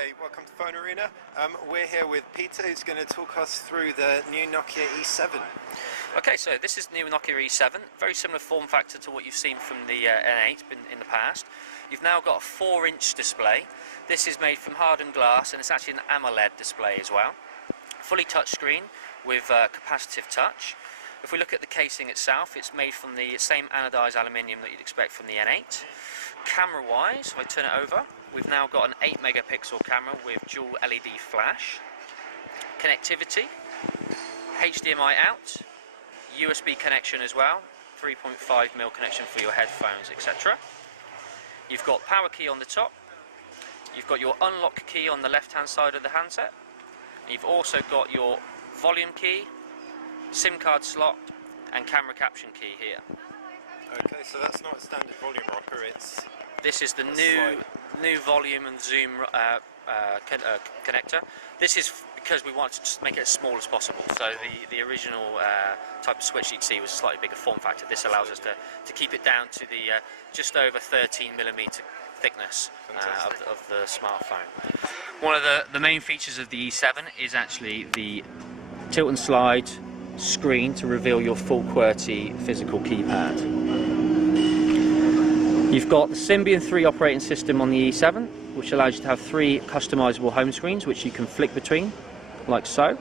Hi, welcome to Phone Arena. We're here with Peter, who's going to talk us through the new Nokia E7. Okay, so this is the new Nokia E7, very similar form factor to what you've seen from the N8 in the past. You've now got a 4-inch display. This is made from hardened glass and it's actually an AMOLED display as well. Fully touchscreen with capacitive touch. If we look at the casing itself, it's made from the same anodized aluminium that you'd expect from the N8. Camera-wise, if I turn it over, we've now got an 8-megapixel camera with dual LED flash. Connectivity, HDMI out, USB connection as well, 3.5mm connection for your headphones, etc. You've got power key on the top, you've got your unlock key on the left-hand side of the handset, you've also got your volume key, SIM card slot, and camera caption key here. Okay, so that's not a standard volume rocker, This is the new volume and zoom connector. This is because we wanted to just make it as small as possible. So the original type of switch you'd see was a slightly bigger form factor. This allows us to keep it down to the just over 13mm thickness of the smartphone. One of the main features of the E7 is actually the tilt and slide screen to reveal your full QWERTY physical keypad. You've got the Symbian 3 operating system on the E7, which allows you to have 3 customizable home screens which you can flick between, like so.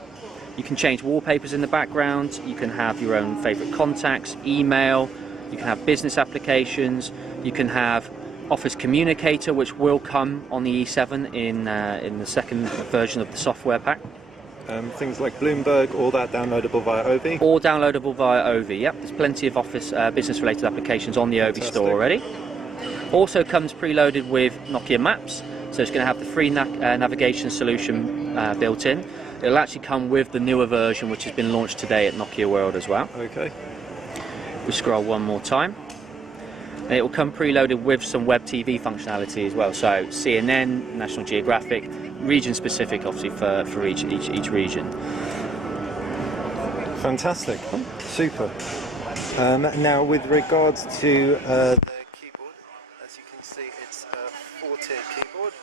You can change wallpapers in the background, you can have your own favorite contacts, email, you can have business applications, you can have Office Communicator, which will come on the E7 in the second version of the software pack. things like Bloomberg, all that downloadable via Ovi? All downloadable via Ovi, yep. There's plenty of Office business-related applications on the Ovi store already. Also comes preloaded with Nokia Maps, so it's going to have the free navigation solution built in. It'll actually come with the newer version, which has been launched today at Nokia World as well. Okay. We scroll one more time. And it will come preloaded with some web TV functionality as well, so CNN, National Geographic, region-specific obviously for each region. Fantastic, super. Now with regards to the keyboard, as you can see it's a 4-tier keyboard.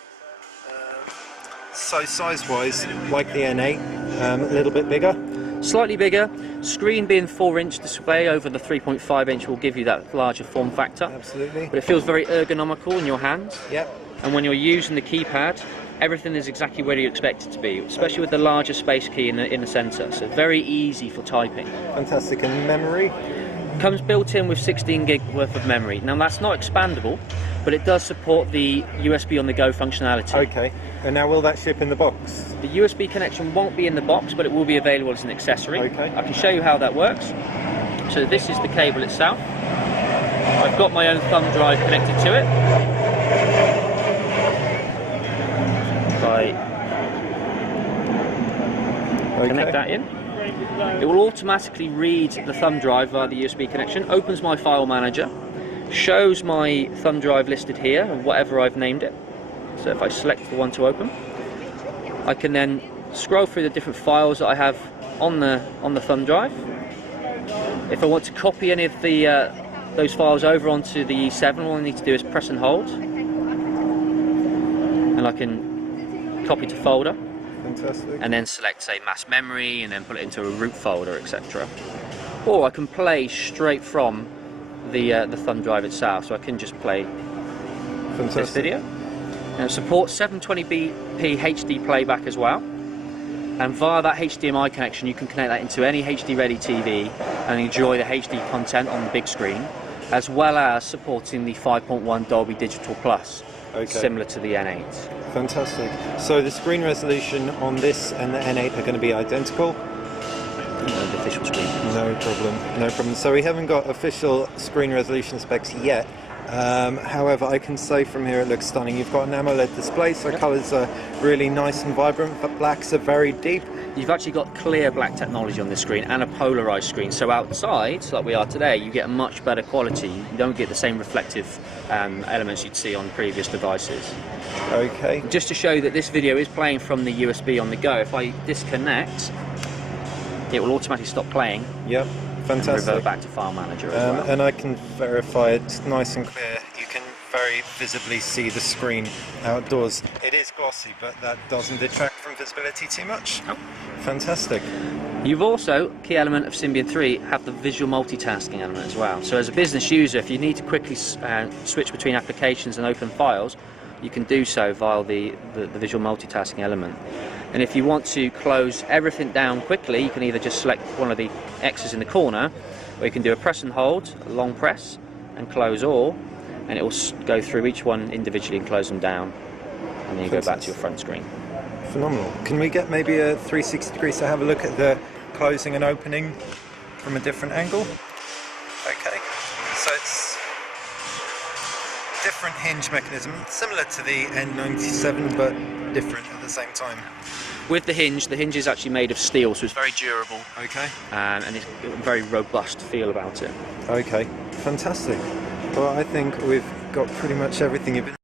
So size-wise, like the N8, a little bit bigger? Slightly bigger. Screen being 4-inch display over the 3.5-inch will give you that larger form factor. Absolutely. But it feels very ergonomical in your hands. Yep. And when you're using the keypad, everything is exactly where you expect it to be, especially with the larger space key in the centre. So very easy for typing. Fantastic. And memory? Comes built in with 16 gig worth of memory. Now that's not expandable, but it does support the USB on the go functionality. Okay. And now will that ship in the box? The USB connection won't be in the box, but it will be available as an accessory. Okay. I can show you how that works. So this is the cable itself. I've got my own thumb drive connected to it. If I connect that in, it will automatically read the thumb drive via the USB connection, opens my file manager, shows my thumb drive listed here, and whatever I've named it. So if I select the one to open, I can then scroll through the different files that I have on the thumb drive. If I want to copy any of those files over onto the E7, all I need to do is press and hold, and I can copy to folder. Fantastic. And then select, say, mass memory, and then put it into a root folder, etc. Or I can play straight from the thumb drive itself, so I can just play this video. Now it supports 720p HD playback as well, and via that HDMI connection you can connect that into any HD ready TV and enjoy the HD content on the big screen, as well as supporting the 5.1 Dolby Digital Plus, similar to the N8. Fantastic. So the screen resolution on this and the N8 are going to be identical? The official screen. No problem, no problem. So we haven't got official screen resolution specs yet. However, I can say from here it looks stunning. You've got an AMOLED display, so colours are really nice and vibrant, but blacks are very deep. You've actually got clear black technology on this screen and a polarised screen, so outside, like we are today, you get a much better quality. You don't get the same reflective elements you'd see on previous devices. Okay. Just to show you that this video is playing from the USB on the go, if I disconnect, it will automatically stop playing. Yep. Fantastic. Revert back to file manager as well. And I can verify it's nice and clear. You can very visibly see the screen outdoors. It is glossy, but that doesn't detract from visibility too much. Oh. Fantastic. You've also, key element of Symbian 3, have the visual multitasking element as well. So as a business user, if you need to quickly switch between applications and open files, you can do so via the visual multitasking element. And if you want to close everything down quickly, you can either just select one of the X's in the corner, or you can do a press and hold, a long press, and close all, and it will go through each one individually and close them down, and then you go back to your front screen. Phenomenal. Can we get maybe a 360 degrees to have a look at the closing and opening from a different angle? Okay, so it's different hinge mechanism, similar to the N97 but different at the same time. With the hinge is actually made of steel, so it's very durable. Okay. And it's got a very robust feel about it. Okay, fantastic. Well, I think we've got pretty much everything. You've been